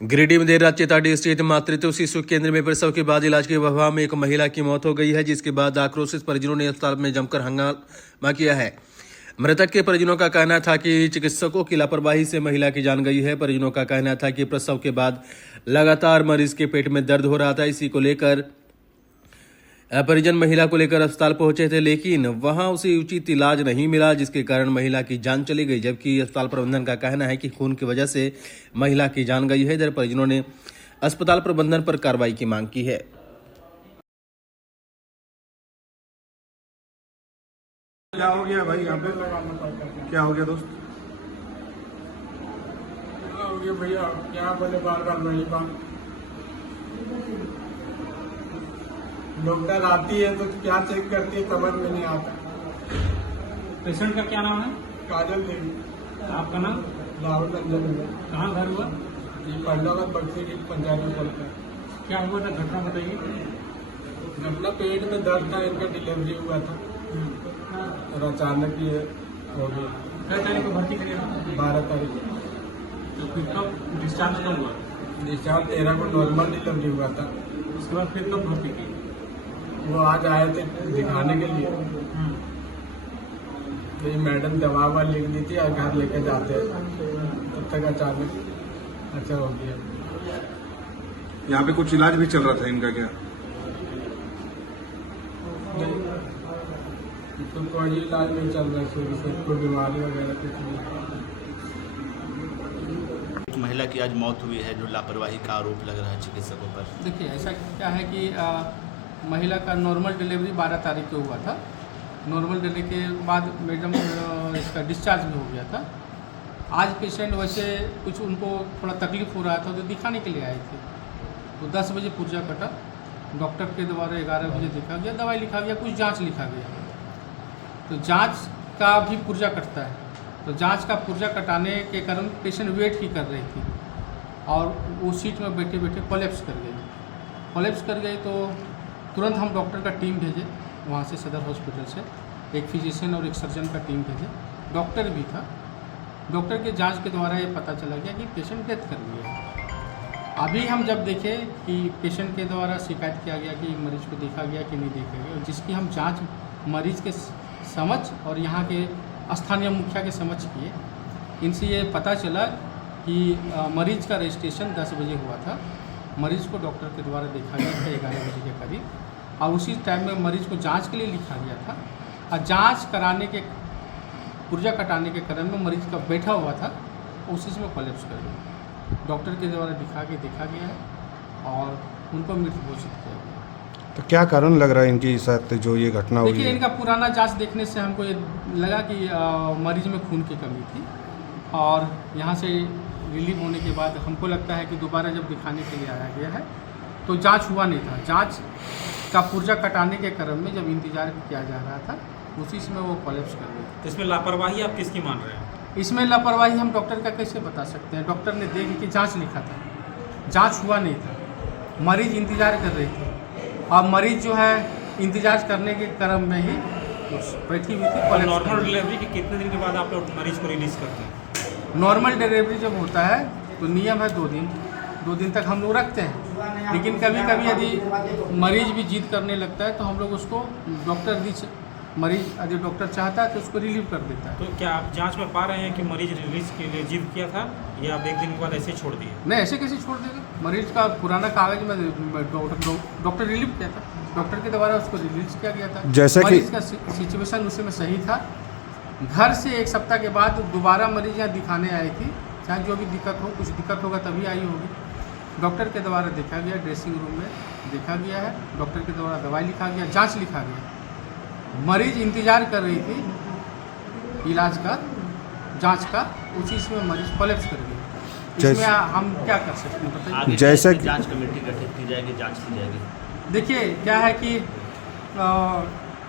गिरिडीह में देर रात चेताड़ी स्थित मातृत्व शिशु केंद्र में प्रसव के बाद इलाज के अभाव में एक महिला की मौत हो गई है, जिसके बाद आक्रोशित परिजनों ने अस्पताल में जमकर हंगामा किया है। मृतक के परिजनों का कहना था कि चिकित्सकों की लापरवाही से महिला की जान गई है। परिजनों का कहना था कि प्रसव के बाद लगातार मरीज के पेट में दर्द हो रहा था। इसी को लेकर परिजन महिला को लेकर अस्पताल पहुंचे थे, लेकिन वहां उसे उचित इलाज नहीं मिला, जिसके कारण महिला की जान चली गई। जबकि अस्पताल प्रबंधन का कहना है कि खून की वजह से महिला की जान गई है। इधर परिजनों ने अस्पताल प्रबंधन पर कार्रवाई की मांग की है। क्या हो गया भाई? यहाँ पे क्या हो गया दोस्त? क्या हो गया भैया? क्या बोले बार बार वही बात। डॉक्टर आती है तो क्या चेक करती है समझ में नहीं आता। पेशेंट का क्या नाम है? काजल देवी। आपका नाम? राहुल रंजन है। कहाँ घर हुआ? ये पंडागत बक्सी की पंचायत में पड़ता है। क्या हुआ था? घटना बताइए। अपना पेट में दर्द था, इनका डिलीवरी हुआ था और अचानक ये हो गया। क्या तारीख को भर्ती करिए? 12 तारीख तो फिर कब डिस्चार्ज कब हुआ? डिस्चार्ज 13 को नॉर्मल डिलीवरी हुआ था। उसके बाद फिर कब भर्ती की? वो आज आए थे दिखाने के लिए, तो ये मैडम दवा ववा लिख दी थी और घर लेके जाते हैं, तब तक अचानक अच्छा हो गया। यहाँ पे कुछ इलाज भी चल रहा था इनका क्या? तो कोई इलाज नहीं चल रहा शुरू से, कोई बीमारी वगैरह कुछ नहीं। एक महिला की आज मौत हुई है, जो लापरवाही का आरोप लग रहा है चिकित्सकों पर। देखिए, ऐसा क्या है कि महिला का नॉर्मल डिलीवरी 12 तारीख को हुआ था। नॉर्मल डिलीवरी के बाद मैडम इसका डिस्चार्ज भी हो गया था। आज पेशेंट वैसे कुछ उनको थोड़ा तकलीफ हो रहा था तो दिखाने के लिए आए थे। तो 10 बजे पुर्जा कटा, डॉक्टर के द्वारा 11 बजे देखा गया, दवाई लिखा गया, कुछ जांच लिखा गया। तो जांच का भी पुर्जा कटता है, तो जांच का पुर्जा कटाने के कारण पेशेंट वेट ही कर रही थी और वो सीट में बैठे बैठे कोलैप्स कर गई। कोलैप्स कर गई तो तुरंत हम डॉक्टर का टीम भेजे वहाँ से, सदर हॉस्पिटल से एक फिजिशियन और एक सर्जन का टीम भेजे। डॉक्टर भी था। डॉक्टर के जांच के द्वारा ये पता चला गया कि पेशेंट डेथ कर गया है। अभी हम जब देखें कि पेशेंट के द्वारा शिकायत किया गया कि मरीज को देखा गया कि नहीं देखा गया, जिसकी हम जाँच मरीज के समझ और यहाँ के स्थानीय मुखिया के समझ किए, इनसे ये पता चला कि मरीज का रजिस्ट्रेशन 10 बजे हुआ था। मरीज को डॉक्टर के द्वारा देखा गया था 11 बजे के करीब, और उसी टाइम में मरीज को जांच के लिए लिखा गया था। और जांच कराने के पुर्जा कटाने के क्रम में मरीज का बैठा हुआ था, उसी में कोलैप्स कर गया। डॉक्टर के द्वारा दिखा गया है और उनको मृत घोषित किया गया। तो क्या कारण लग रहा है इनकी साथ जो ये घटना हुई? देखिए, इनका पुराना जांच देखने से हमको ये लगा कि मरीज में खून की कमी थी, और यहाँ से रिलीव होने के बाद हमको लगता है कि दोबारा जब दिखाने के लिए आया गया है तो जांच हुआ नहीं था। जांच का पुर्जा कटाने के क्रम में जब इंतजार किया जा रहा था, उसी समय वो कोलैप्स कर गया। तो इसमें लापरवाही आप किसकी मान रहे हैं? इसमें लापरवाही हम डॉक्टर का कैसे बता सकते हैं? डॉक्टर ने देख के जांच लिखा था, जांच हुआ नहीं था, मरीज इंतजार कर रही थी, और मरीज जो है इंतजार करने के क्रम में ही बैठी हुई थी। नॉर्मल डिलीवरी के कितने दिन के बाद आप लोग मरीज को रिलीज करते हैं? नॉर्मल डिलीवरी जब होता है तो नियम है 2 दिन तक हम लोग रखते हैं, लेकिन कभी कभी यदि मरीज भी जिद करने लगता है तो हम लोग उसको मरीज यदि डॉक्टर चाहता है तो उसको रिलीव कर देता है। तो क्या आप जांच में पा रहे हैं कि मरीज रिलीज के लिए जिद किया था, या आप 1 दिन के बाद ऐसे छोड़ दिए? नहीं, ऐसे कैसे छोड़ देगा? मरीज का पुराना कागज में डॉक्टर रिलीव किया था, डॉक्टर के द्वारा उसको रिलीज किया गया था। जैसे कि मरीज का सिचुएशन उस समय सही था। घर से 1 सप्ताह के बाद दोबारा मरीज यहाँ दिखाने आई थी, चाहे जो भी दिक्कत हो, कुछ दिक्कत होगा तभी आई होगी। डॉक्टर के द्वारा देखा गया, ड्रेसिंग रूम में देखा गया है, डॉक्टर के द्वारा दवाई लिखा गया, जांच लिखा गया। मरीज इंतजार कर रही थी इलाज का, जांच का, उसी समय मरीज कोलैप्स कर गई। इसमें हम क्या कर सकते हैं बताइए? जैसे जांच कमेटी गठित की जाएगी, जांच की जाएगी। देखिए, क्या है कि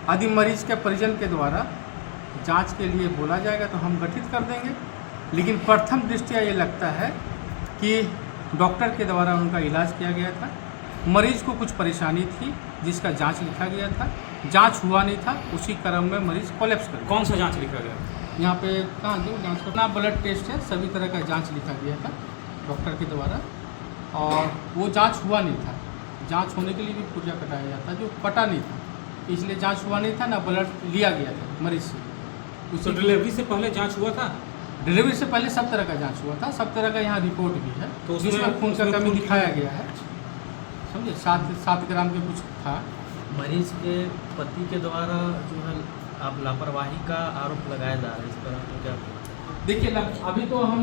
यदि मरीज के परिजन के द्वारा जांच के लिए बोला जाएगा तो हम गठित कर देंगे, लेकिन प्रथम दृष्टया ये लगता है कि डॉक्टर के द्वारा उनका इलाज किया गया था, मरीज को कुछ परेशानी थी जिसका जांच लिखा गया था, जांच हुआ नहीं था, उसी क्रम में मरीज कोलैप्स कर गया। कौन सा जांच लिखा गया? यहाँ पे कहाँ जो जांच करना, ब्लड टेस्ट है, सभी तरह का जांच लिखा गया था डॉक्टर के द्वारा, और वो जांच हुआ नहीं था। जांच होने के लिए भी पुर्जा कटाया जाता, जो कटा नहीं था, इसलिए जांच हुआ नहीं था ना ब्लड लिया गया था मरीज से। तो उसी डिलीवरी से पहले जांच हुआ था? डिलीवरी से पहले सब तरह का जांच हुआ था, सब तरह का यहाँ रिपोर्ट भी है, तो उसमें- जिसमें खून का उसमें कमी खून की दिखाया कमी- गया है, समझे। 7 ग्राम के कुछ था। मरीज के पति के द्वारा जो है आप लापरवाही का आरोप लगाया जा रहा है, इस पर आपको क्या? देखिए अभी तो हम